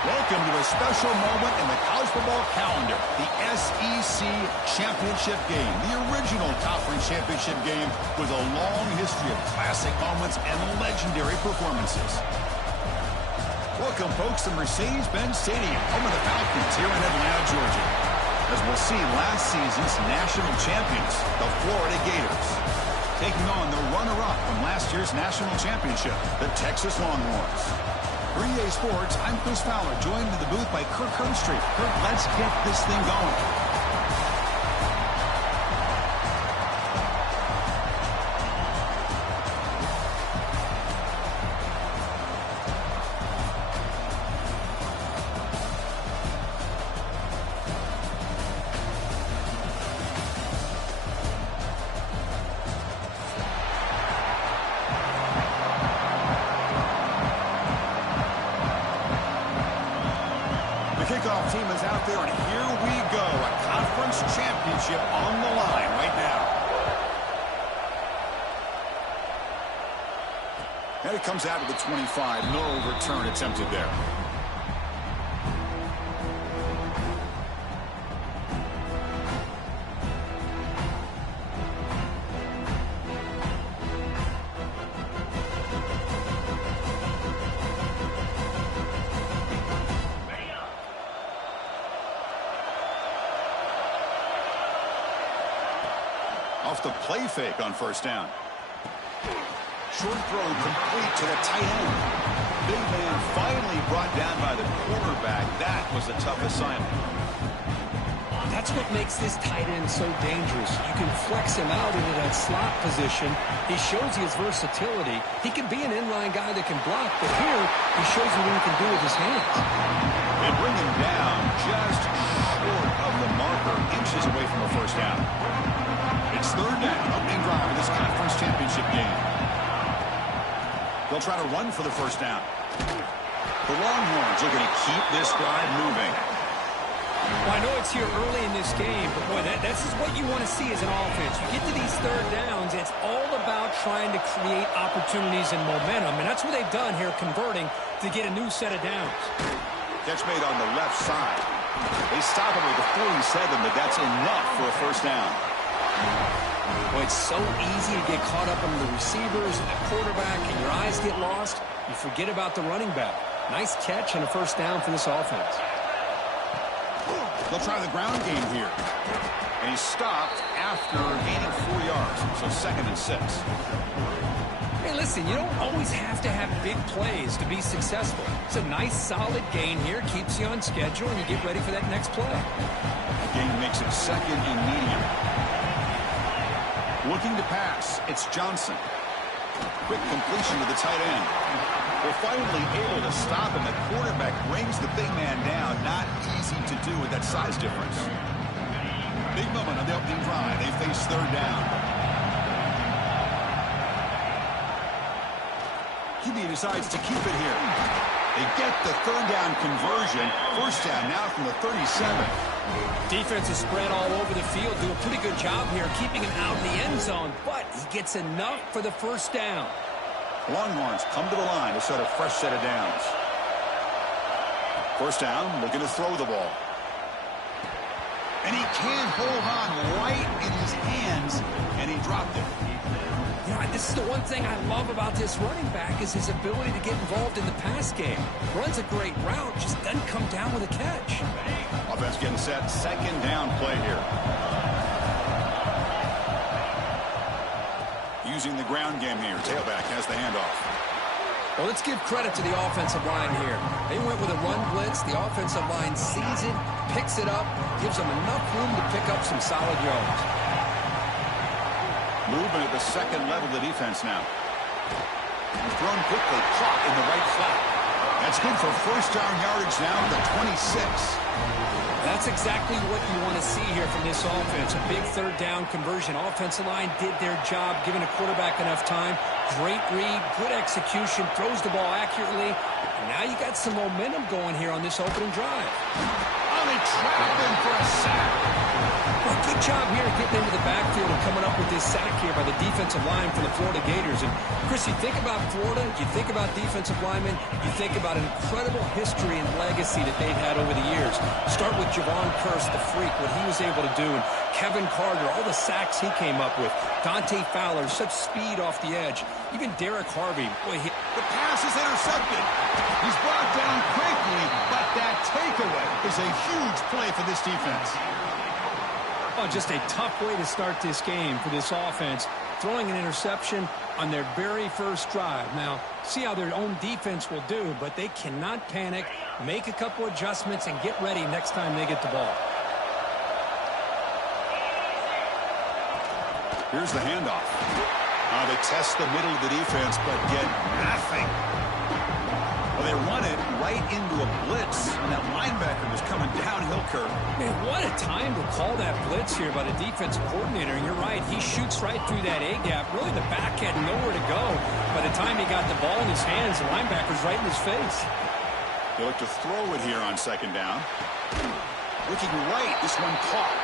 Welcome to a special moment in the college football calendar, the SEC Championship Game, the original conference championship game with a long history of classic moments and legendary performances. Welcome, folks, to Mercedes-Benz Stadium, home of the Falcons here in Atlanta, Georgia, as we'll see last season's national champions, the Florida Gators, taking on the runner-up from last year's national championship, the Texas Longhorns. For EA Sports, I'm Chris Fowler, joined in the booth by Kirk Herbstreit. Kirk, let's get this thing going. Kickoff team is out there, and here we go. A conference championship on the line right now. And it comes out of the 25. No return attempted there. Off the play fake on first down. Short throw complete to the tight end. Big man finally brought down by the quarterback. That was a tough assignment. That's what makes this tight end so dangerous. You can flex him out into that slot position. He shows you his versatility. He can be an inline guy that can block, but here he shows you what he can do with his hands. They bring him down just short of the marker, inches away from a first down. It's third down, opening drive of this conference championship game. They'll try to run for the first down. The Longhorns looking to keep this drive moving. Well, I know it's here early in this game, but boy, this is what you want to see as an offense. You get to these third downs, it's all about trying to create opportunities and momentum, and that's what they've done here, converting to get a new set of downs. Catch made on the left side. They stop him at the 47, but that's enough for a first down. Well, it's so easy to get caught up in the receivers and the quarterback, and your eyes get lost. You forget about the running back. Nice catch and a first down for this offense. They'll try the ground game here. And he's stopped after gaining 4 yards, so 2nd and 6. Hey, listen, you don't always have to have big plays to be successful. It's a nice, solid gain here. Keeps you on schedule, and you get ready for that next play. The gain makes it 2nd and medium. Looking to pass, it's Johnson. Quick completion to the tight end. They're finally able to stop him. The quarterback brings the big man down. Not easy to do with that size difference. Big moment on the opening drive. They face third down. QB decides to keep it here. They get the third down conversion. First down now from the 37. Defense is spread all over the field. Do a pretty good job here keeping him out in the end zone, but he gets enough for the first down. Longhorns come to the line to set a fresh set of downs. First down, looking to throw the ball. And he can't hold on right in his hands, and he dropped it. Yeah, this is the one thing I love about this running back is his ability to get involved in the pass game. Runs a great route, just doesn't come down with a catch. Offense getting set, 2nd down play here. Using the ground game here. Tailback has the handoff. Well, let's give credit to the offensive line here. They went with a run blitz. The offensive line sees it, picks it up, gives them enough room to pick up some solid yards. Movement at the 2nd level of the defense now. Thrown quickly, caught in the right flat. That's good for first down yardage now at the 26. That's exactly what you want to see here from this offense. A big third down conversion. Offensive line did their job, giving a quarterback enough time. Great read, good execution, throws the ball accurately. And now you got some momentum going here on this opening drive. Oh, they trap him for a sack. Well, good job here getting into the backfield and coming up with this sack here by the defensive line for the Florida Gators. And, Chris, you think about Florida, you think about defensive linemen, you think about an incredible history and legacy that they've had over the years. Start with Javon Kearse, the freak, what he was able to do, and Kevin Carter, all the sacks he came up with. Dante Fowler, such speed off the edge. Even Derek Harvey. Boy, the pass is intercepted. He's brought down quickly, but that takeaway is a huge play for this defense. Oh, just a tough way to start this game for this offense, throwing an interception on their very first drive. Now, see how their own defense will do, but they cannot panic, make a couple adjustments, and get ready next time they get the ball. Here's the handoff. They test the middle of the defense, but get nothing. Well, they run it right into a blitz, and that linebacker was coming downhill, Kirk. Man, what a time to call that blitz here by the defensive coordinator. And you're right, he shoots right through that A-gap. Really, the back had nowhere to go. By the time he got the ball in his hands, the linebacker's right in his face. They look to throw it here on second down. Looking right, this one caught.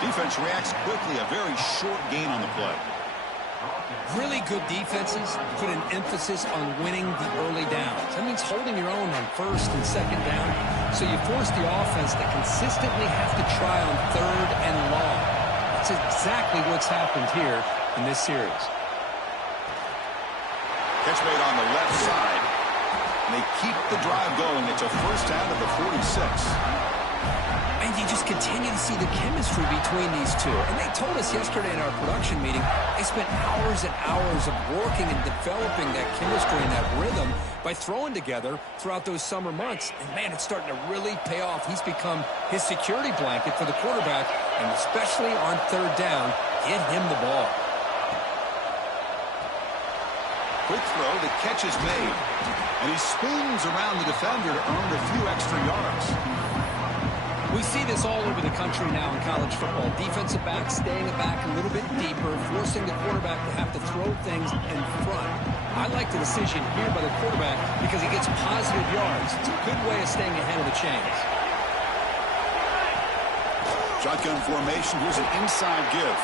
Defense reacts quickly, a very short gain on the play. Really good defenses put an emphasis on winning the early downs. That means holding your own on first and second down. So you force the offense to consistently have to try on third and long. That's exactly what's happened here in this series. Catch made on the left side. And they keep the drive going. It's a first down to the 46. And you just continue to see the chemistry between these two. And they told us yesterday in our production meeting, they spent hours and hours of working and developing that chemistry and that rhythm by throwing together throughout those summer months. And, man, it's starting to really pay off. He's become his security blanket for the quarterback, and especially on third down, get him the ball. Quick throw, the catch is made. And he spoons around the defender to earn a few extra yards. We see this all over the country now in college football. Defensive backs staying back a little bit deeper, forcing the quarterback to have to throw things in front. I like the decision here by the quarterback because he gets positive yards. It's a good way of staying ahead of the chains. Shotgun formation. Here's an inside give.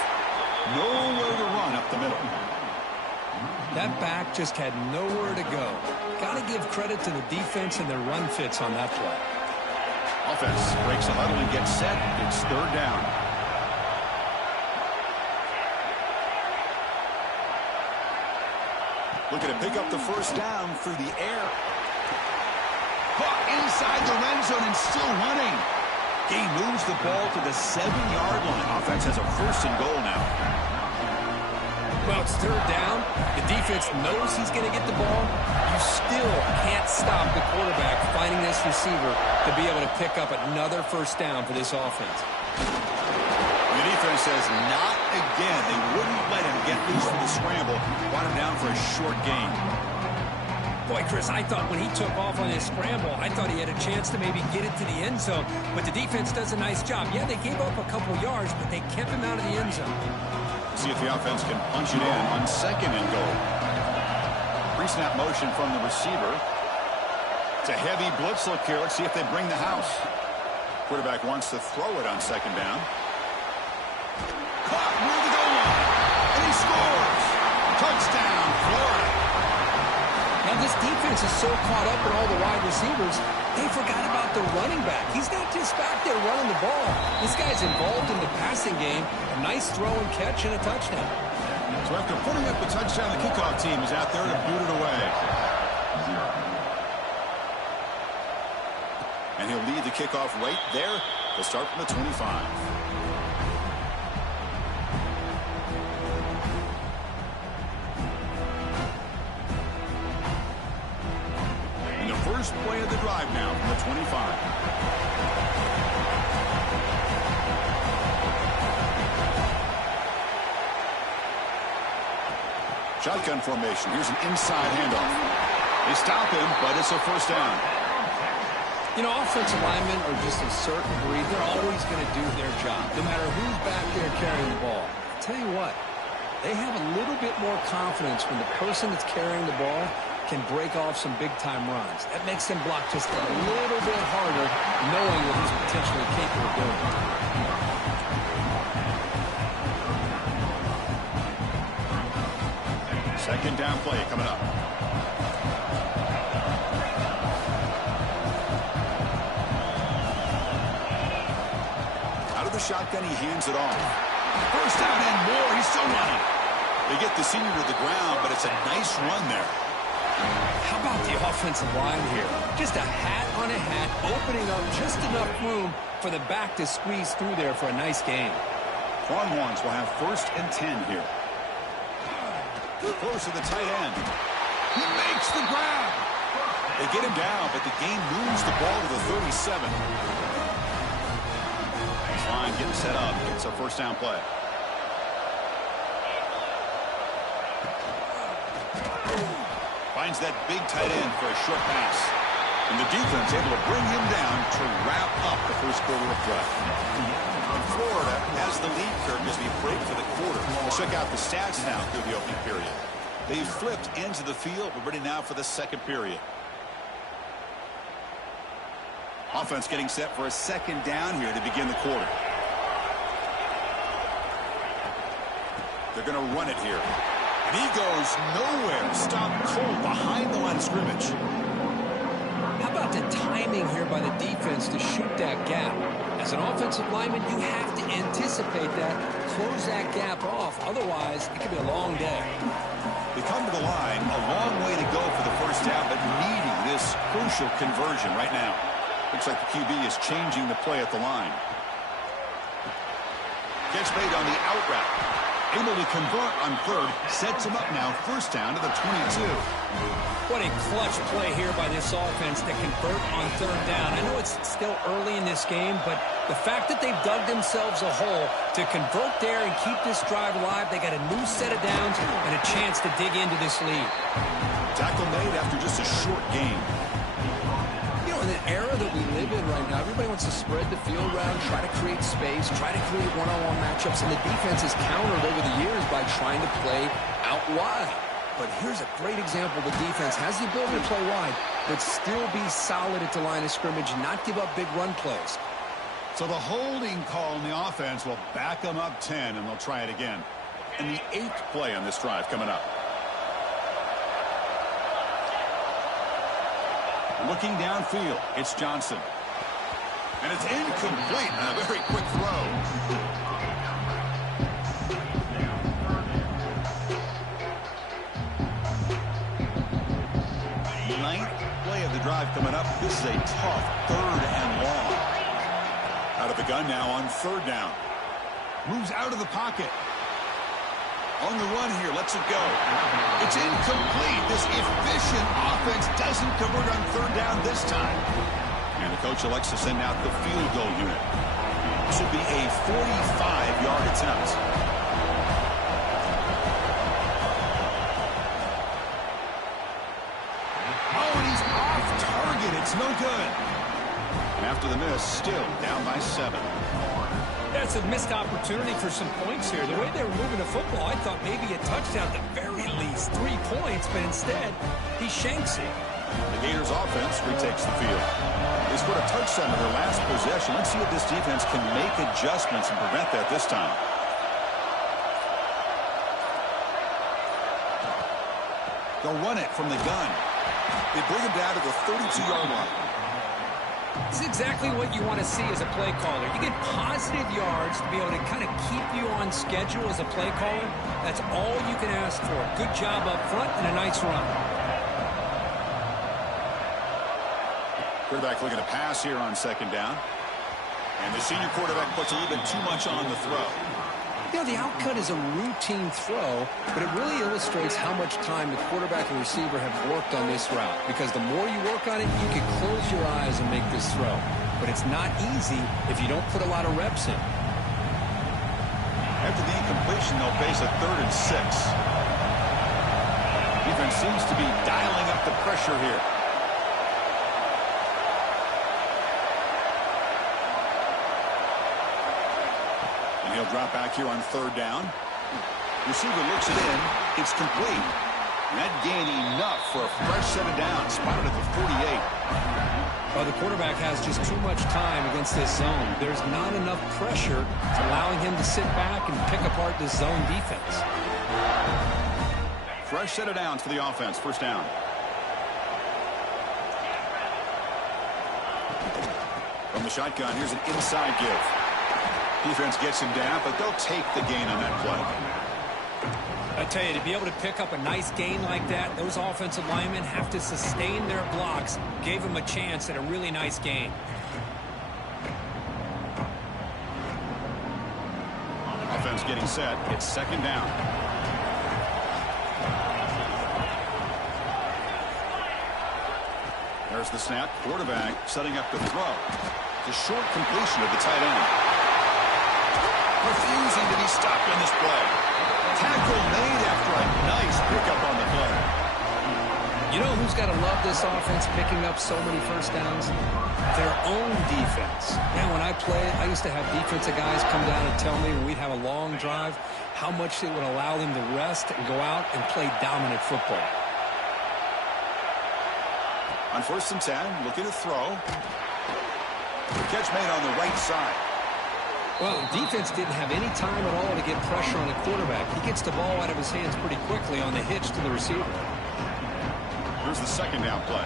Nowhere to run up the middle. That back just had nowhere to go. Got to give credit to the defense and their run fits on that play. Offense breaks a huddle and gets set. It's third down. Looking to pick up the first down through the air. Caught inside the red zone and still running. He moves the ball to the 7-yard line. Offense has a first and goal now. Well, it's third down. The defense knows he's going to get the ball. You still can't stop the quarterback finding this receiver to be able to pick up another first down for this offense. The defense says not again. They wouldn't let him get loose for the scramble. Brought him down for a short gain. Boy, Chris, I thought when he took off on his scramble, I thought he had a chance to maybe get it to the end zone. But the defense does a nice job. Yeah, they gave up a couple yards, but they kept him out of the end zone. See if the offense can punch it in on second and goal. Pre-snap motion from the receiver. It's a heavy blitz look here. Let's see if they bring the house. Quarterback wants to throw it on second down. Caught near the goal line. And he scores. Touchdown, Florida. Now this defense is so caught up in all the wide receivers, they forgot about the running back. He's not just back there running the ball. This guy's involved in the passing game. A nice throw and catch and a touchdown. So after putting up the touchdown, the kickoff team is out there to boot it away. And he'll lead the kickoff right there. They'll start from the 25. First play of the drive now from the 25. Shotgun formation. Here's an inside handoff. They stop him, but it's a first down. You know, offensive linemen are just a certain breed. They're always going to do their job, no matter who's back there carrying the ball. I'll tell you what, they have a little bit more confidence when the person that's carrying the ball can break off some big-time runs. That makes him block just a little bit harder, knowing what he's potentially capable of doing. Second down play coming up. Out of the shotgun, he hands it off. First down and more. He's still running. They get the senior to the ground, but it's a nice run there. How about the offensive line here? Just a hat on a hat, opening up just enough room for the back to squeeze through there for a nice gain. Longhorns will have 1st and 10 here. Close to the tight end. He makes the grab. They get him down, but the game moves the ball to the 37. Line getting set up. It's a first down play. Finds that big tight end for a short pass. And the defense able to bring him down to wrap up the first quarter of play. And Florida has the lead, Kirk, as we break for the quarter. We'll check out the stats now through the opening period. They've flipped into the field. We're ready now for the second period. Offense getting set for a second down here to begin the quarter. They're going to run it here. And he goes nowhere. Stopped cold behind the line of scrimmage. How about the timing here by the defense to shoot that gap? As an offensive lineman, you have to anticipate that, close that gap off. Otherwise, it could be a long day. They come to the line, a long way to go for the first down, but needing this crucial conversion right now. Looks like the QB is changing the play at the line. Catch made on the out route. Able to convert on third. Sets him up now. First down to the 22. What a clutch play here by this offense to convert on third down. I know it's still early in this game, but the fact that they've dug themselves a hole to convert there and keep this drive alive, they got a new set of downs and a chance to dig into this lead. Tackle made after just a short game. You know, in the era that we live in right now, everybody wants to spread the field around, try to create space, try to create one-on-one matchups, and the defense has countered over the years by trying to play out wide. But here's a great example. The defense has the ability to play wide, but still be solid at the line of scrimmage, not give up big run plays. So the holding call on the offense will back them up 10, and they'll try it again. And the 8th play on this drive coming up. Looking downfield, it's Johnson. And it's incomplete on a very quick throw. Ninth play of the drive coming up. This is a tough 3rd and long. Out of the gun now on 3rd down. Moves out of the pocket. On the run here, lets it go. It's incomplete. This efficient offense doesn't convert on 3rd down this time. And the coach elects to send out the field goal unit. This will be a 45-yard attempt. Oh, and he's off target. It's no good. And after the miss, still down by 7. That's a missed opportunity for some points here. The way they were moving the football, I thought maybe a touchdown at the very least, 3 points, but instead, he shanks it. The Gators offense retakes the field. They scored a touchdown in their last possession. Let's see if this defense can make adjustments and prevent that this time. They'll run it from the gun. They bring him down to the 32-yard line. This is exactly what you want to see as a play caller. You get positive yards to be able to kind of keep you on schedule as a play caller. That's all you can ask for. Good job up front and a nice run. Quarterback looking to pass here on 2nd down. And the senior quarterback puts a little bit too much on the throw. You know, the outcut is a routine throw, but it really illustrates how much time the quarterback and receiver have worked on this route. Because the more you work on it, you can close your eyes and make this throw. But it's not easy if you don't put a lot of reps in. After the incompletion, they'll face a 3rd and 6. Defense seems to be dialing up the pressure here. He'll drop back here on 3rd down. Receiver looks it in. It's complete. And that gained enough for a fresh set of downs, spotted at the 48. Well, the quarterback has just too much time against this zone. There's not enough pressure allowing him to sit back and pick apart this zone defense. Fresh set of downs for the offense. First down. From the shotgun, here's an inside give. Defense gets him down, but they'll take the gain on that play. I tell you, to be able to pick up a nice gain like that, those offensive linemen have to sustain their blocks. Gave him a chance at a really nice gain. Offense getting set. It's second down. There's the snap. Quarterback setting up to throw. It's a short completion of the tight end. Refusing to be stopped on this play. Tackle made after a nice pickup on the play. You know who's got to love this offense picking up so many first downs? Their own defense. Man, when I played, I used to have defensive guys come down and tell me when we'd have a long drive how much it would allow them to rest and go out and play dominant football. On 1st and 10, looking to throw. The catch made on the right side. Well, defense didn't have any time at all to get pressure on the quarterback. He gets the ball out of his hands pretty quickly on the hitch to the receiver. Here's the second down play.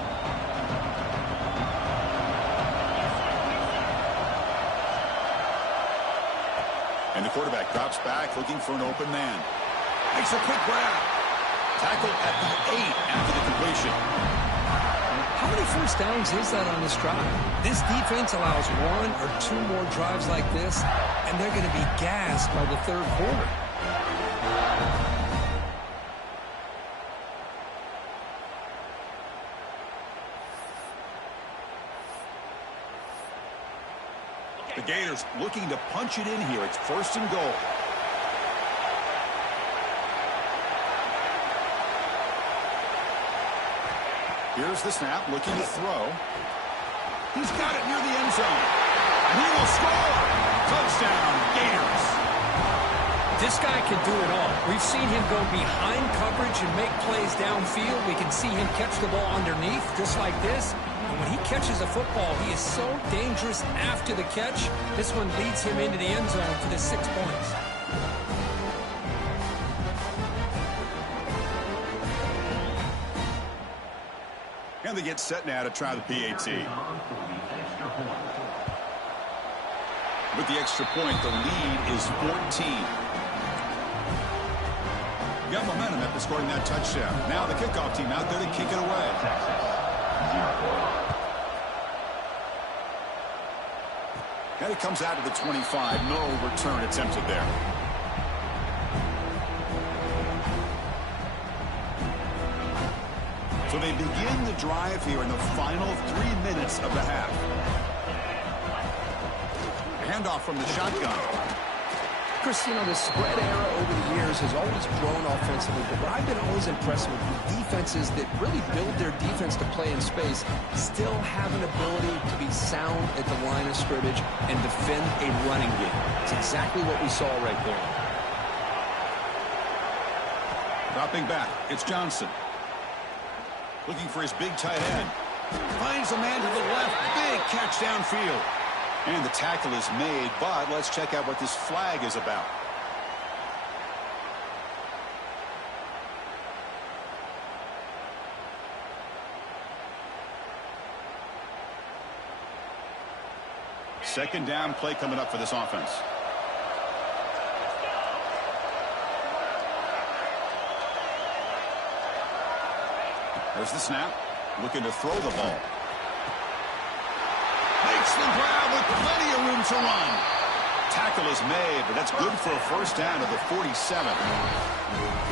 And the quarterback drops back looking for an open man. Makes a quick grab. Tackle at the 8 after the completion. How many first downs is that on this drive? This defense allows 1 or 2 more drives like this, and they're going to be gassed by the third quarter. The Gators looking to punch it in here. It's 1st and goal. Here's the snap, looking to throw. He's got it near the end zone. And he will score. Touchdown, Gators. This guy can do it all. We've seen him go behind coverage and make plays downfield. We can see him catch the ball underneath, just like this. And when he catches a football, he is so dangerous after the catch. This one leads him into the end zone for the 6 points. And they get set now to try the PAT. With the extra point, the lead is 14. Got momentum after scoring that touchdown. Now the kickoff team out there to kick it away. And it comes out to the 25. No return attempted there. So they begin the drive here in the final 3 minutes of the half. Handoff from the shotgun. Chris, you know, the spread era over the years has always grown offensively, but what I've been always impressed with defenses that really build their defense to play in space still have an ability to be sound at the line of scrimmage and defend a running game. It's exactly what we saw right there. Dropping back, it's Johnson. Looking for his big tight end. Finds a man to the left. Big catch downfield. And the tackle is made, but let's check out what this flag is about. Second down play coming up for this offense. There's the snap. Looking to throw the ball. Makes the grab with plenty of room to run. Tackle is made, but that's good for a first down to the 47.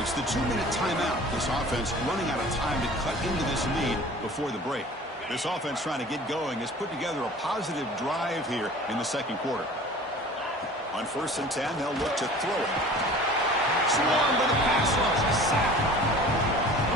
It's the 2-minute timeout. This offense running out of time to cut into this lead before the break. This offense trying to get going has put together a positive drive here in the second quarter. On 1st and 10, they'll look to throw it. Swarmed by the pass rush. A sack.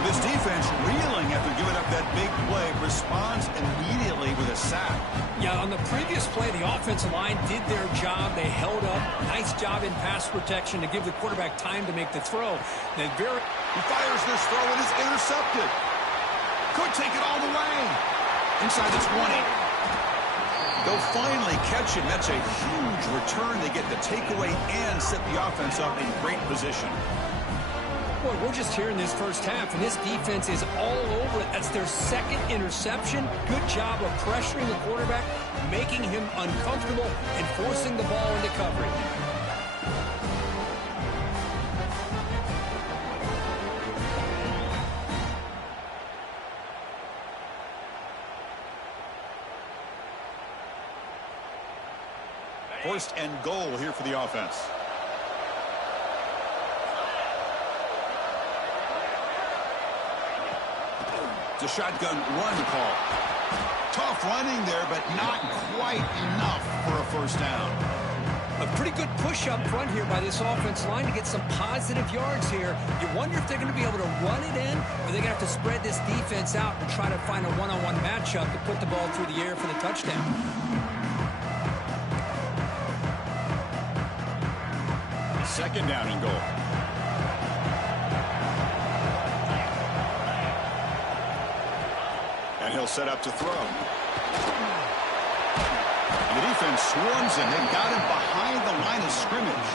This defense reeling after giving up that big play responds immediately with a sack. Yeah, on the the previous play, the offensive line did their job. They held up. Nice job in pass protection to give the quarterback time to make the throw. He fires this throw and is intercepted. Could take it all the way. Inside the 20. They'll finally catch him. That's a huge return. They get the takeaway and set the offense up in great position. Boy, we're just here in this first half, and this defense is all over it. That's their second interception. Good job of pressuring the quarterback, making him uncomfortable, and forcing the ball into coverage. First and goal here for the offense. It's a shotgun run call. Tough running there, but not quite enough for a first down. A pretty good push up front here by this offense line to get some positive yards here. You wonder if they're going to be able to run it in, or they're going to have to spread this defense out and try to find a one-on-one matchup to put the ball through the air for the touchdown. Second down and goal. And he'll set up to throw. And the defense swarms him. They've got him behind the line of scrimmage.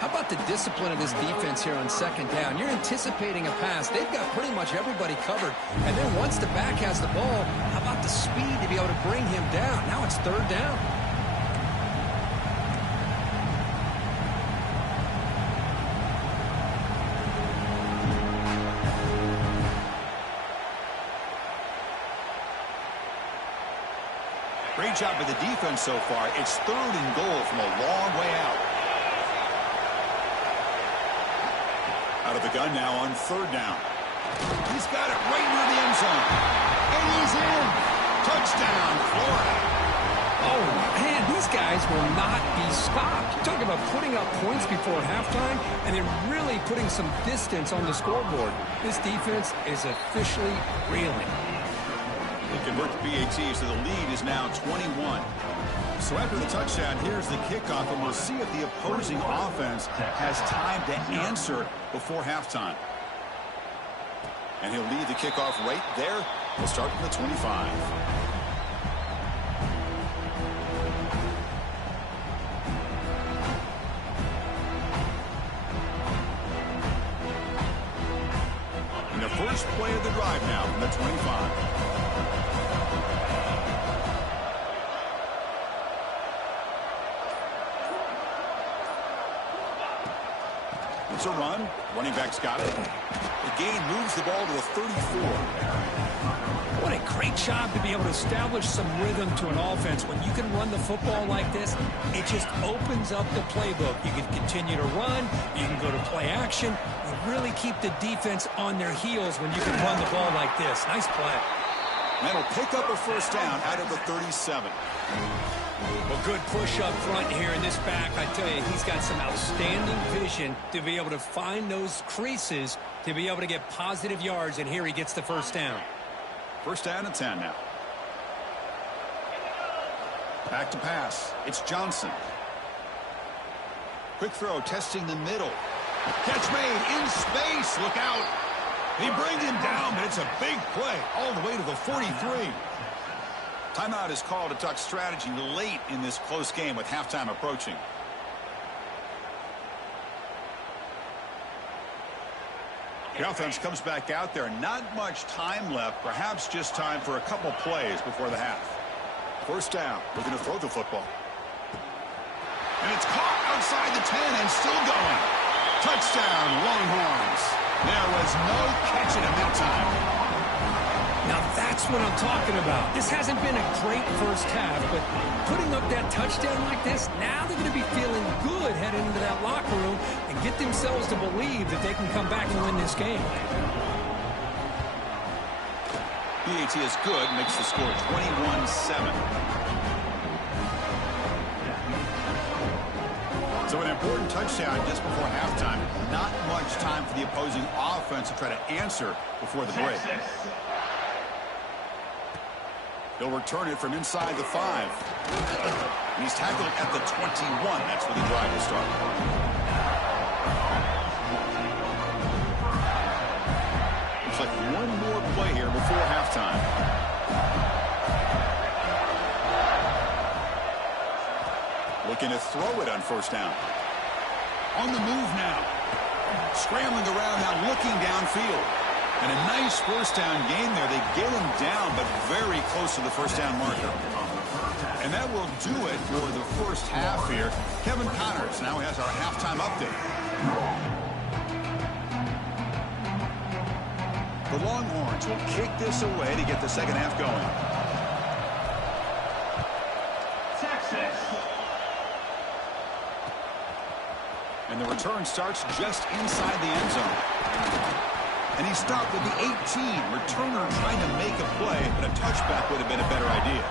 How about the discipline of this defense here on second down? You're anticipating a pass. They've got pretty much everybody covered. And then once the back has the ball, how about the speed to be able to bring him down? Now it's third down. Great job by the defense so far. It's third and goal from a long way out. Out of the gun now on third down. He's got it right near the end zone. And he's in. Touchdown, Florida. Oh, man, these guys will not be stopped. You're talking about putting up points before halftime and then really putting some distance on the scoreboard. This defense is officially reeling. They convert the PAT, so the lead is now 21. So after the touchdown, here's the kickoff, and we'll see if the opposing offense has time to answer before halftime. And he'll lead the kickoff right there. We'll start from the 25. And the first play of the drive now from the 25. It's a run. Running back's got it. The gain moves the ball to the 34. What a great job to be able to establish some rhythm to an offense. When you can run the football like this, it just opens up the playbook. You can continue to run. You can go to play action. You really keep the defense on their heels when you can run the ball like this. Nice play. That'll pick up a first down out of the 37. Well, good push up front here in this back. I tell you, he's got some outstanding vision to be able to find those creases to be able to get positive yards, and here he gets the first down. First down and 10 now. Back to pass. It's Johnson. Quick throw, testing the middle. Catch made in space. Look out. He brings him down, but it's a big play all the way to the 43. Timeout is called to talk strategy late in this close game with halftime approaching. The offense comes back out there. Not much time left. Perhaps just time for a couple plays before the half. First down. We're going to throw the football. And it's caught outside the 10 and still going. Touchdown, Longhorns. There was no catching him that time. Now that's what I'm talking about. This hasn't been a great first half, but putting up that touchdown like this, now they're going to be feeling good heading into that locker room and get themselves to believe that they can come back and win this game. PAT is good, makes the score 21-7. So an important touchdown just before halftime. Not much time for the opposing offense to try to answer before the break. He'll return it from inside the 5. He's tackled at the 21. That's where the drive will start. Looks like one more play here before halftime. Looking to throw it on first down. On the move now. Scrambling around now, looking downfield. And a nice first down gain there. They get him down, but very close to the first down marker. And that will do it for the first half here. Kevin Connors now has our halftime update. The Longhorns will kick this away to get the second half going. Texas. And the return starts just inside the end zone. And he stopped at the 18. Returner trying to make a play, but a touchback would have been a better idea.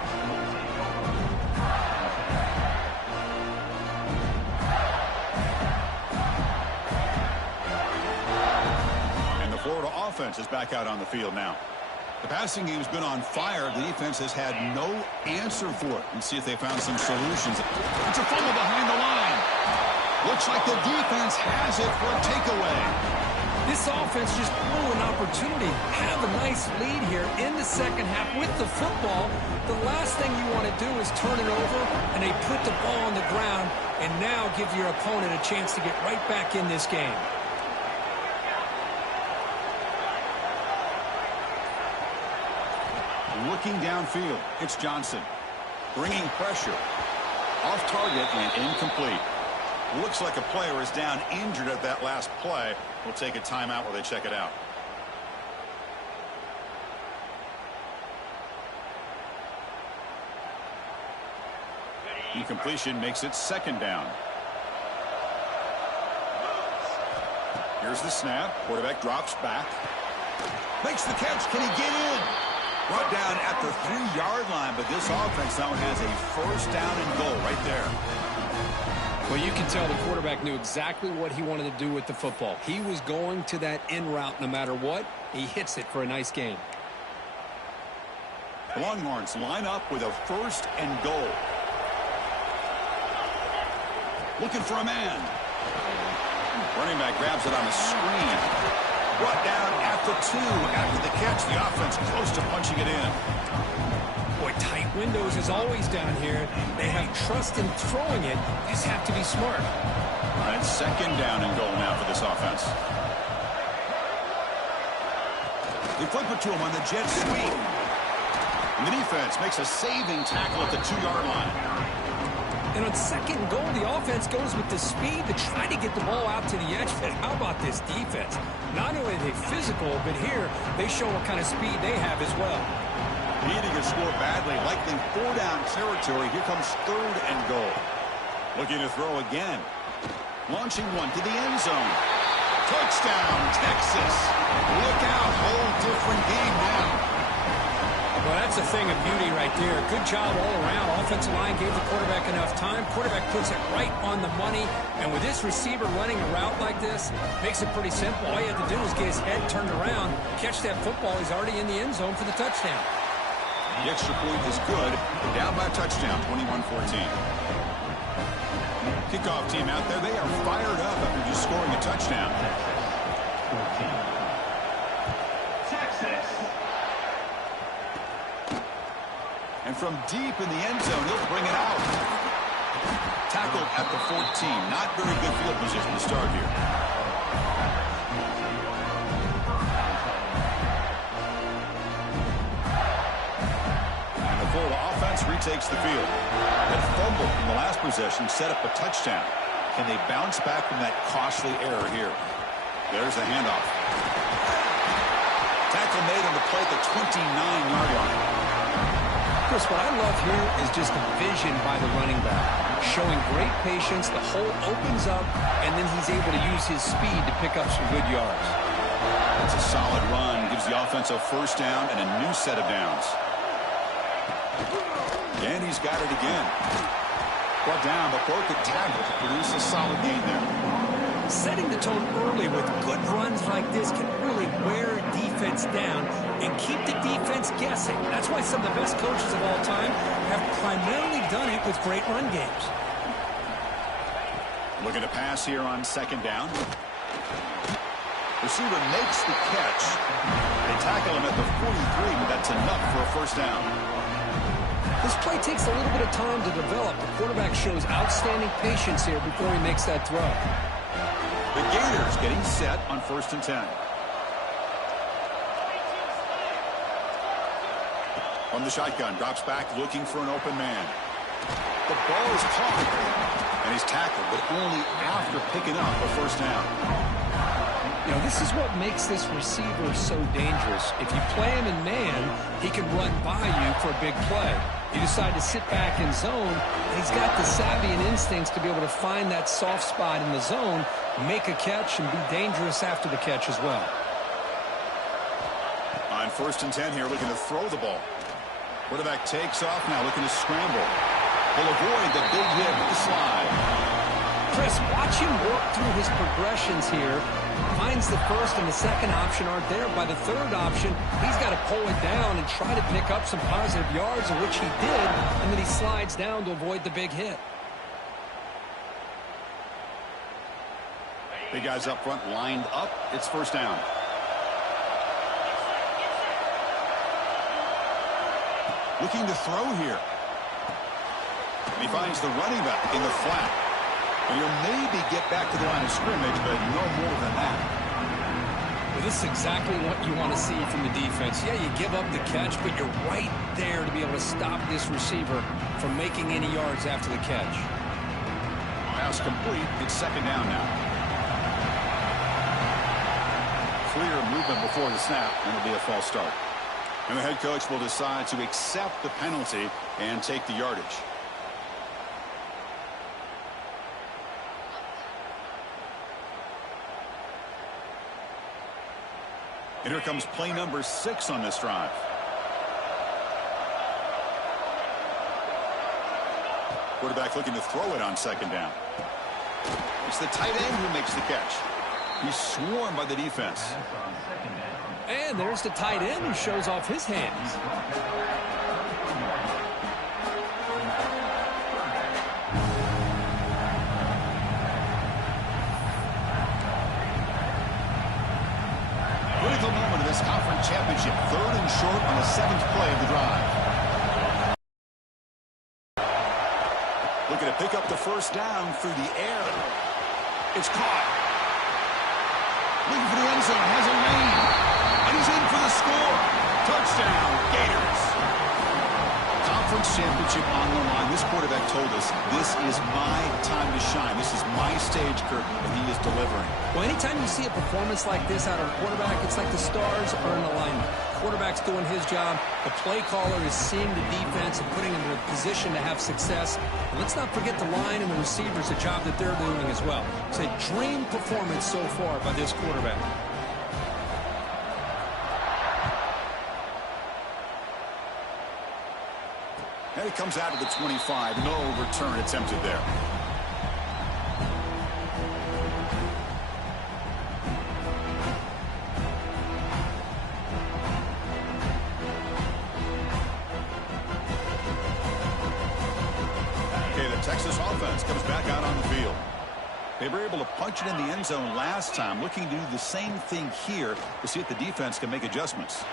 And the Florida offense is back out on the field now. The passing game's been on fire. The defense has had no answer for it. Let's see if they found some solutions. It's a fumble behind the line. Looks like the defense has it for a takeaway. This offense just blew an opportunity. Have a nice lead here in the second half with the football. The last thing you want to do is turn it over, and they put the ball on the ground and now give your opponent a chance to get right back in this game. Looking downfield, it's Johnson. Bringing pressure. Off target and incomplete. Looks like a player is down injured at that last play. We'll take a timeout while they check it out. Incompletion makes it second down. Here's the snap. Quarterback drops back. Makes the catch. Can he get in? Brought down at the 3-yard line, but this offense now has a first down and goal right there. Well, you can tell the quarterback knew exactly what he wanted to do with the football. He was going to that in route no matter what. He hits it for a nice gain. The Longhorns line up with a first and goal. Looking for a man. Running back grabs it on a screen. Brought down at the 2. After the catch, the offense close to punching it in. Boy, tight windows is always down here. They have trust in throwing it. Just have to be smart. All right, second down and goal now for this offense. They flip it to him on the jet sweep. And the defense makes a saving tackle at the 2-yard line. And on second goal, the offense goes with the speed to try to get the ball out to the edge. But how about this defense? Not only are they physical, but here they show what kind of speed they have as well. Needing to score badly, likely 4-down territory. Here comes third and goal. Looking to throw again. Launching one to the end zone. Touchdown, Texas. Look out, whole different game now. Well, that's a thing of beauty right there. Good job all around. Offensive line gave the quarterback enough time. Quarterback puts it right on the money. And with this receiver running a route like this, makes it pretty simple. All you have to do is get his head turned around, catch that football. He's already in the end zone for the touchdown. The extra point is good. Down by a touchdown, 21-14. Kickoff team out there, they are fired up after just scoring a touchdown. Texas. And from deep in the end zone, he'll bring it out. Tackled at the 14. Not very good field position to start here. Florida offense retakes the field. That fumble from the last possession set up a touchdown. Can they bounce back from that costly error here? There's the handoff. Tackle made on the play at the 29-yard line. Chris, what I love here is just the vision by the running back. Showing great patience, the hole opens up, and then he's able to use his speed to pick up some good yards. That's a solid run. Gives the offense a first down and a new set of downs. And he's got it again. Brought down, but broke the tackle to produce a solid gain there. Setting the tone early with good runs like this can really wear defense down and keep the defense guessing. That's why some of the best coaches of all time have primarily done it with great run games. Looking to pass here on second down. Receiver makes the catch. They tackle him at the 43, but that's enough for a first down. This play takes a little bit of time to develop. The quarterback shows outstanding patience here before he makes that throw. The Gators getting set on 1st and 10. From the shotgun, drops back looking for an open man. The ball is caught, and he's tackled, but only after picking up a first down. You know, this is what makes this receiver so dangerous. If you play him in man, he can run by you for a big play. You decide to sit back in zone, and he's got the savvy and instincts to be able to find that soft spot in the zone, make a catch, and be dangerous after the catch as well. On 1st and 10 here, looking to throw the ball. Quarterback takes off now, looking to scramble. Will avoid the big hit with the slide. Chris, watch him work through his progressions here. Finds the first and the second option aren't there. By the third option, he's got to pull it down and try to pick up some positive yards, of which he did, and then he slides down to avoid the big hit. Big guys up front lined up. It's first down. Looking to throw here. And he finds the running back in the flat. And he'll maybe get back to the line of scrimmage, but no more than that. Well, this is exactly what you want to see from the defense. Yeah, you give up the catch, but you're right there to be able to stop this receiver from making any yards after the catch. Pass complete. It's second down now. Clear movement before the snap, and it'll be a false start. And the head coach will decide to accept the penalty and take the yardage. And here comes play number 6 on this drive. Quarterback looking to throw it on second down. It's the tight end who makes the catch. He's swarmed by the defense. And there's the tight end who shows off his hands. Critical moment of this conference championship. 3rd and short on the 7th play of the drive. Looking to pick up the first down through the air. It's caught. Looking for the end zone. Has a lane. And he's in for the score. Touchdown, Gators. Conference championship on the line. This quarterback told us, this is my time to shine. This is my stage curtain, and he is delivering. Well, anytime you see a performance like this out of a quarterback, it's like the stars are in alignment. Quarterback's doing his job. The play caller is seeing the defense and putting them in a position to have success. And let's not forget the line and the receivers, the job that they're doing as well. It's a dream performance so far by this quarterback. And he comes out of the 25. No return attempted there. Okay, the Texas offense comes back out on the field. They were able to punch it in the end zone last time. Looking to do the same thing here to see if the defense can make adjustments.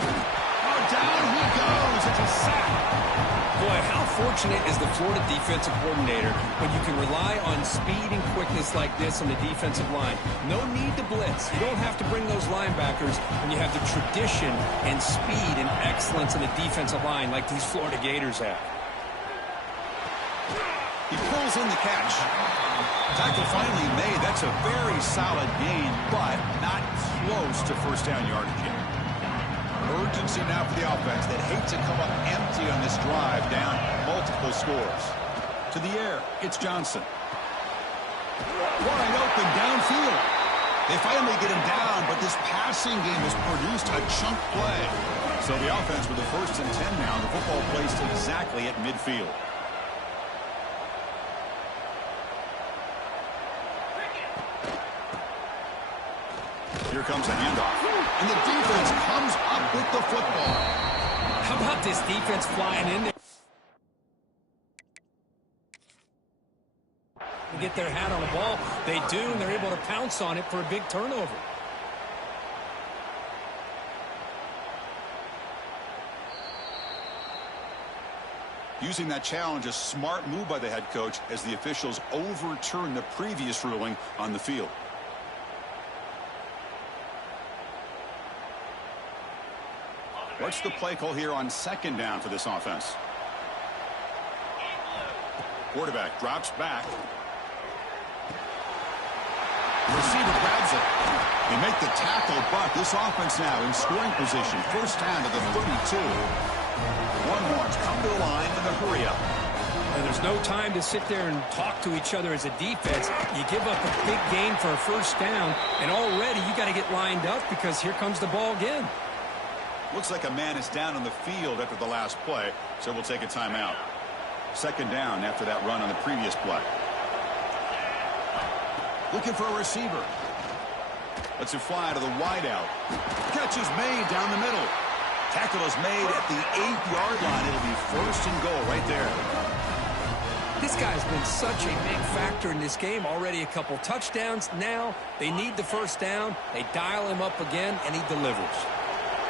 Oh, down he goes. It's a sack. Boy, how fortunate is the Florida defensive coordinator when you can rely on speed and quickness like this on the defensive line. No need to blitz. You don't have to bring those linebackers when you have the tradition and speed and excellence in the defensive line like these Florida Gators have. He pulls in the catch. Tackle finally made. That's a very solid gain, but not close to first down yardage yet. Urgency now for the offense that hates to come up empty on this drive, down multiple scores. To the air, it's Johnson. Wide open downfield. They finally get him down, but this passing game has produced a chunk play. So the offense with the 1st and 10 now. The football placed exactly at midfield. comes the handoff. And the defense comes up with the football. How about this defense flying in there? Get their hat on the ball. They do, and they're able to pounce on it for a big turnover. Using that challenge, a smart move by the head coach as the officials overturn the previous ruling on the field. What's the play call here on second down for this offense? Quarterback drops back. Receiver grabs it. They make the tackle, but this offense now in scoring position. First down to the 32. Longhorns come to the line in a hurry up. And there's no time to sit there and talk to each other as a defense. You give up a big gain for a first down, and already you got to get lined up because here comes the ball again. Looks like a man is down on the field after the last play, so we'll take a timeout. Second down after that run on the previous play. Looking for a receiver. Lets it fly to the wideout. Catch is made down the middle. Tackle is made at the 8-yard line. It'll be first and goal right there. This guy's been such a big factor in this game. Already a couple touchdowns. Now they need the first down. They dial him up again, and he delivers.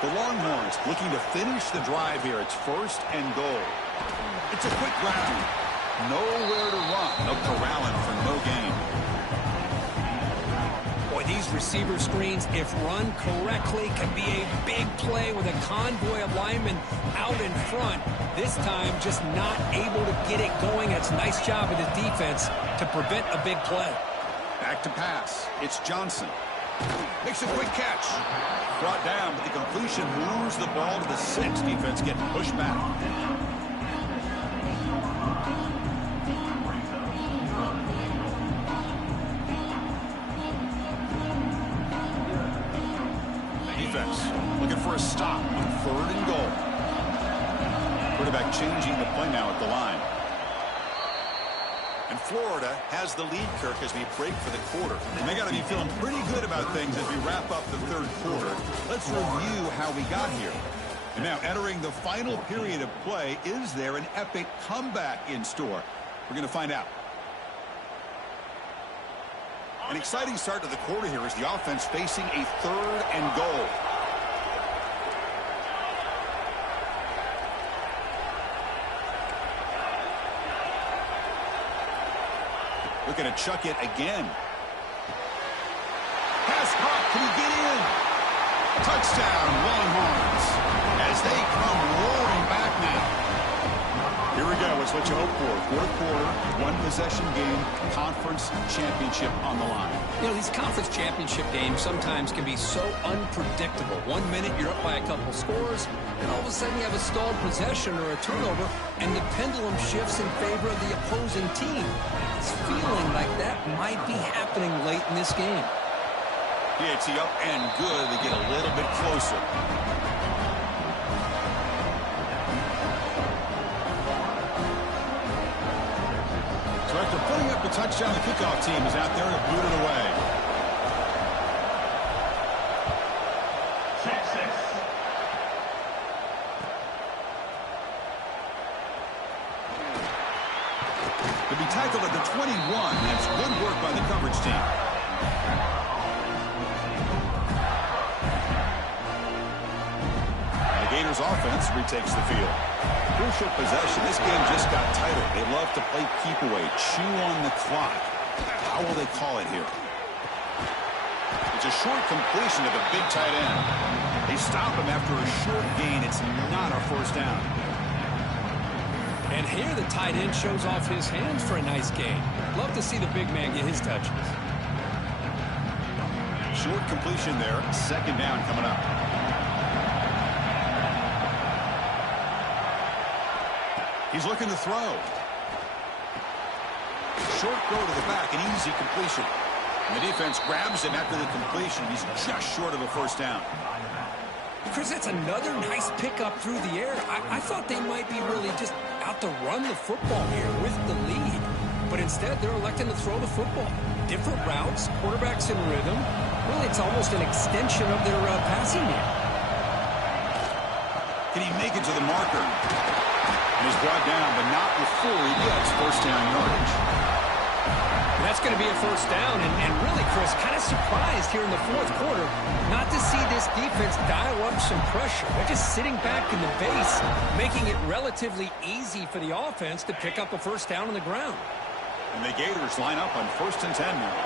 The Longhorns looking to finish the drive here. It's first and goal. It's a quick ground. Nowhere to run. They'll corral him for no gain. Boy, these receiver screens, if run correctly, can be a big play with a convoy of linemen out in front. This time, just not able to get it going. It's a nice job of the defense to prevent a big play. Back to pass. It's Johnson. Makes a quick catch. Brought down, but the completion moves the ball to the 6. Defense getting pushed back. Defense looking for a stop on third and goal. Quarterback changing the play now at the line. And Florida has the lead, Kirk, as we break for the quarter. And they got to be feeling pretty good about things as we wrap up the third quarter. Let's review how we got here. And now entering the final period of play, is there an epic comeback in store? We're going to find out. An exciting start to the quarter here as the offense facing a third and goal. Looking to chuck it again. Pass caught. Can he get in? Touchdown, Longhorns. As they come roaring back now. Here we go. It's what you hope for. Fourth quarter, one-possession game, conference championship on the line. You know, these conference championship games sometimes can be so unpredictable. 1 minute you're up by a couple scores, and all of a sudden you have a stalled possession or a turnover, and the pendulum shifts in favor of the opposing team. It's feeling like that might be happening late in this game. PAT up and good. They get a little bit closer. So after putting up a touchdown, the kickoff team is out there to boot it away. To be tackled at the 21. That's good work by the coverage team. The Gators offense retakes the field. Crucial possession. This game just got tighter. They love to play keep away, chew on the clock. How will they call it here? It's a short completion to the big tight end. They stop him after a short gain. It's not a first down. And here the tight end shows off his hands for a nice gain. Love to see the big man get his touches. Short completion there. Second down coming up. He's looking to throw. Short throw to the back, an easy completion. And the defense grabs him after the completion. He's just short of a first down. Chris, that's another nice pickup through the air. I thought they might be really just out to run the football here with the lead. But instead, they're electing to throw the football. different routes, quarterbacks in rhythm. Really, it's almost an extension of their passing game. Can he make it to the marker? And he's brought down, but not before he gets first down yardage. That's going to be a first down, and really, Chris, kind of surprised here in the fourth quarter not to see this defense dial up some pressure. They're just sitting back in the base, making it relatively easy for the offense to pick up a first down on the ground. And the Gators line up on 1st and 10 now.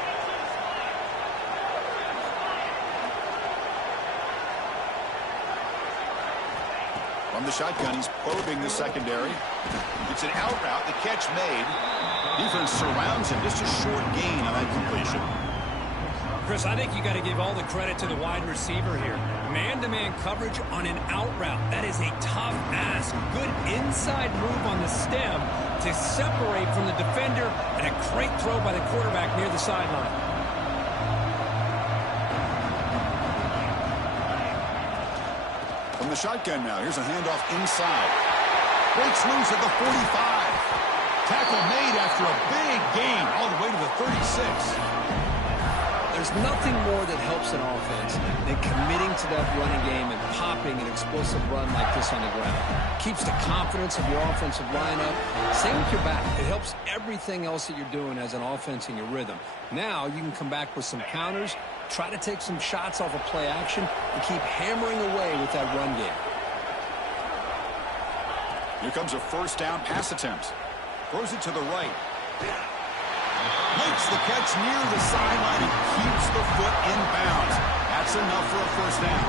From the shotgun, he's probing the secondary. It's an out route, the catch made. Defense surrounds him, just a short gain on that completion. Chris, I think you got to give all the credit to the wide receiver here. Man-to-man coverage on an out route. That is a tough ask. Good inside move on the stem to separate from the defender, and a great throw by the quarterback near the sideline. From the shotgun now, here's a handoff inside. Breaks loose at the 45. Tackle made after a big gain all the way to the 36. There's nothing more that helps an offense than committing to that running game and popping an explosive run like this on the ground. Keeps the confidence of your offensive line up. Same with your back. It helps everything else that you're doing as an offense in your rhythm. Now you can come back with some counters, try to take some shots off of play action, and keep hammering away with that run game. Here comes a first down pass attempt. Throws it to the right. Makes the catch near the sideline and keeps the foot in bounds. That's enough for a first down.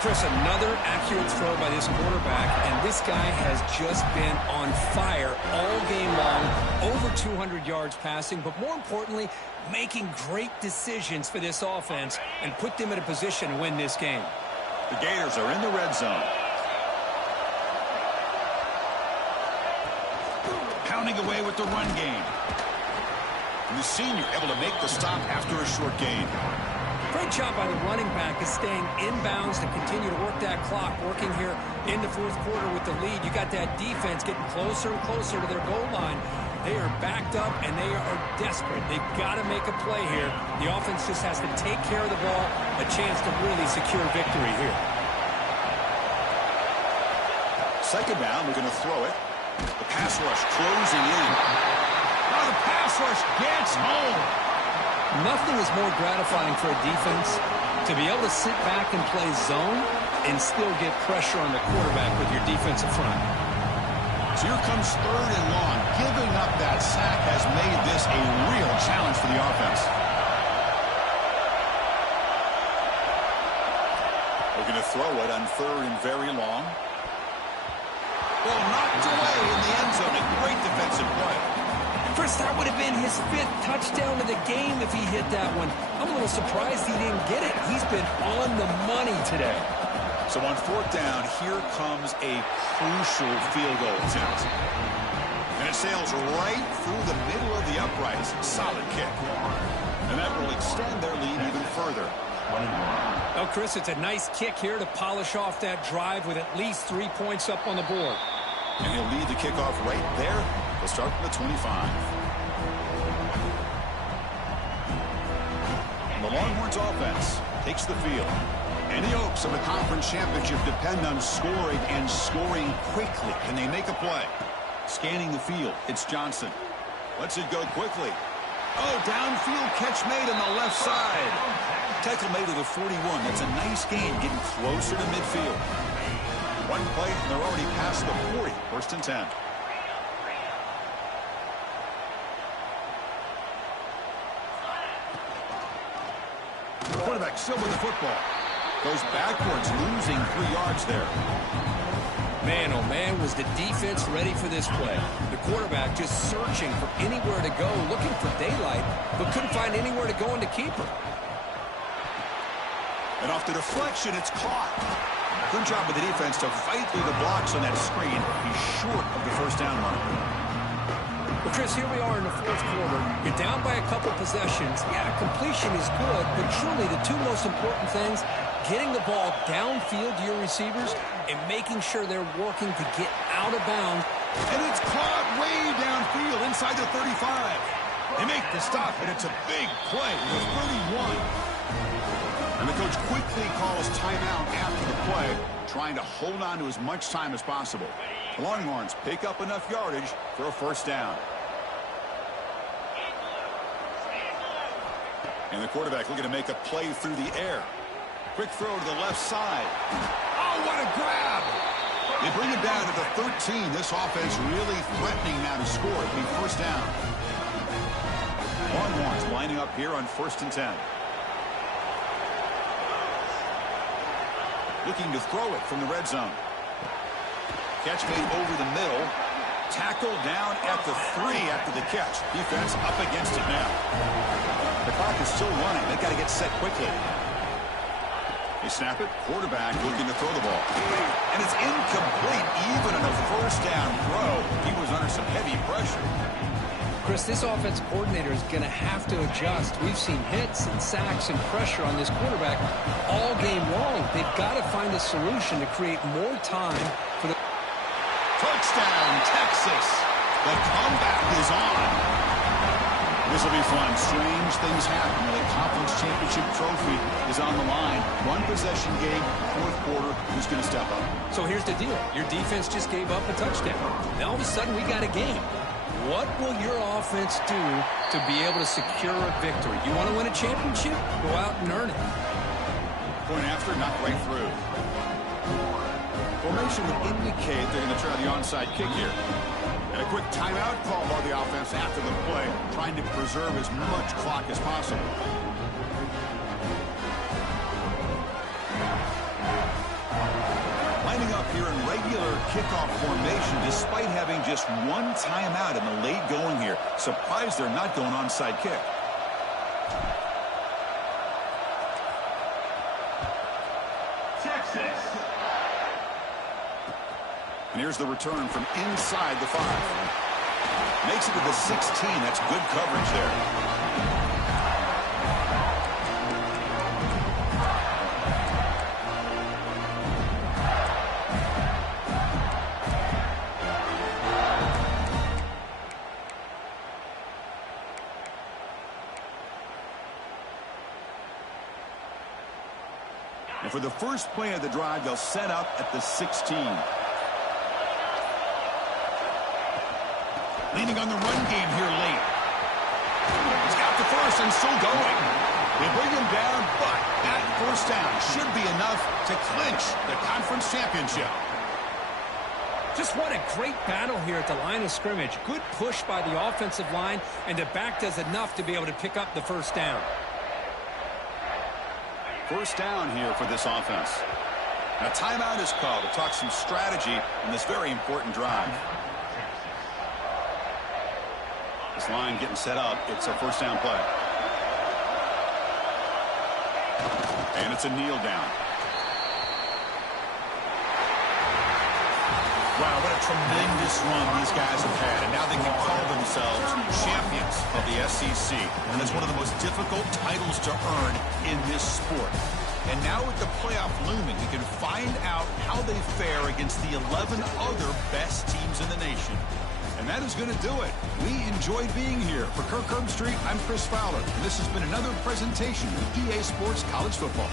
Chris, another accurate throw by this quarterback, and this guy has just been on fire all game long. Over 200 yards passing, but more importantly, making great decisions for this offense and put them in a position to win this game. The Gators are in the red zone. Pounding away with the run game. And the senior able to make the stop after a short gain. Great job by the running back is staying inbounds to continue to work that clock, working here in the fourth quarter with the lead. You got that defense getting closer and closer to their goal line. They are backed up, and they are desperate. They've got to make a play here. The offense just has to take care of the ball, a chance to really secure victory here. Second down, they're going to throw it. The pass rush closing in. Now the pass rush gets home. Nothing is more gratifying for a defense to be able to sit back and play zone and still get pressure on the quarterback with your defensive front. So here comes third and long. Giving up that sack has made this a real challenge for the offense. They're going to throw it on third and very long. Well, knocked away in the end zone. A great defensive play. Chris, that would have been his 5th touchdown of the game if he hit that one. I'm a little surprised he didn't get it. He's been on the money today. So on fourth down, here comes a crucial field goal attempt. And it sails right through the middle of the uprights. Solid kick. And that will extend their lead even further. Well, Chris, it's a nice kick here to polish off that drive with at least 3 points up on the board. And he'll lead the kickoff right there. They'll start from the 25. The Longhorns offense takes the field. Any hopes of a conference championship depend on scoring and scoring quickly. Can they make a play? Scanning the field, it's Johnson. Lets it go quickly. Oh, downfield catch made on the left side. Tackle made to the 41. That's a nice gain, getting closer to midfield. One play, and they're already past the 40. 1st and 10. The quarterback still with the football. Goes backwards, losing 3 yards there. Man, oh man, was the defense ready for this play. The quarterback just searching for anywhere to go, looking for daylight, but couldn't find anywhere to go in the keeper. And off the deflection, it's caught. Good job with the defense to fight through the blocks on that screen. He's short of the first down mark. Well, Chris, here we are in the fourth quarter. You're down by a couple possessions. Yeah, completion is good, but truly the two most important things, getting the ball downfield to your receivers and making sure they're working to get out of bounds. And it's caught way downfield inside the 35. They make the stop, and it's a big play with 31. And the coach quickly calls timeout after the play, trying to hold on to as much time as possible. The Longhorns pick up enough yardage for a first down. And the quarterback looking to make a play through the air. Quick throw to the left side. Oh, what a grab! They bring it down to the 13. This offense really threatening now to score. It'll be first down. Longhorns lining up here on 1st and 10. Looking to throw it from the red zone. Catch made over the middle. Tackle down at the 3 after the catch. Defense up against it now. The clock is still running. They've got to get set quickly. They snap it. Quarterback looking to throw the ball. And it's incomplete. Even on a first down throw, he was under some heavy pressure. Chris, this offense coordinator is going to have to adjust. We've seen hits and sacks and pressure on this quarterback all game long. They've got to find a solution to create more time for the... Touchdown, Texas. The comeback is on. This will be fun. Strange things happen when the conference championship trophy is on the line. One possession game, 4th quarter. Who's going to step up? So here's the deal. Your defense just gave up a touchdown. Now all of a sudden we got a game. What will your offense do to be able to secure a victory? You want to win a championship? Go out and earn it. Point after, knocked right through. Formation would indicate they're going to try the onside kick here. And a quick timeout call by the offense after the play, trying to preserve as much clock as possible. Lining up here in regular kickoff formation, despite having just one timeout in the late going here. Surprised they're not going onside kick. And here's the return from inside the 5. Makes it to the 16. That's good coverage there. And for the first play of the drive, they'll set up at the 16. Leaning on the run game here late. He's got the first and still going. They bring him down, but that first down should be enough to clinch the conference championship. Just what a great battle here at the line of scrimmage. Good push by the offensive line, and the back does enough to be able to pick up the first down. First down here for this offense. Now timeout is called to talk some strategy in this very important drive. This line getting set up. It's a first down play. And it's a kneel down. Wow, what a tremendous run these guys have had. And now they can call themselves champions of the SEC. And it's one of the most difficult titles to earn in this sport. And now with the playoff looming, we can find out how they fare against the 11 other best teams in the nation. And that is going to do it. We enjoyed being here. For Kirk Herbstreit, I'm Chris Fowler. And this has been another presentation of EA Sports College Football.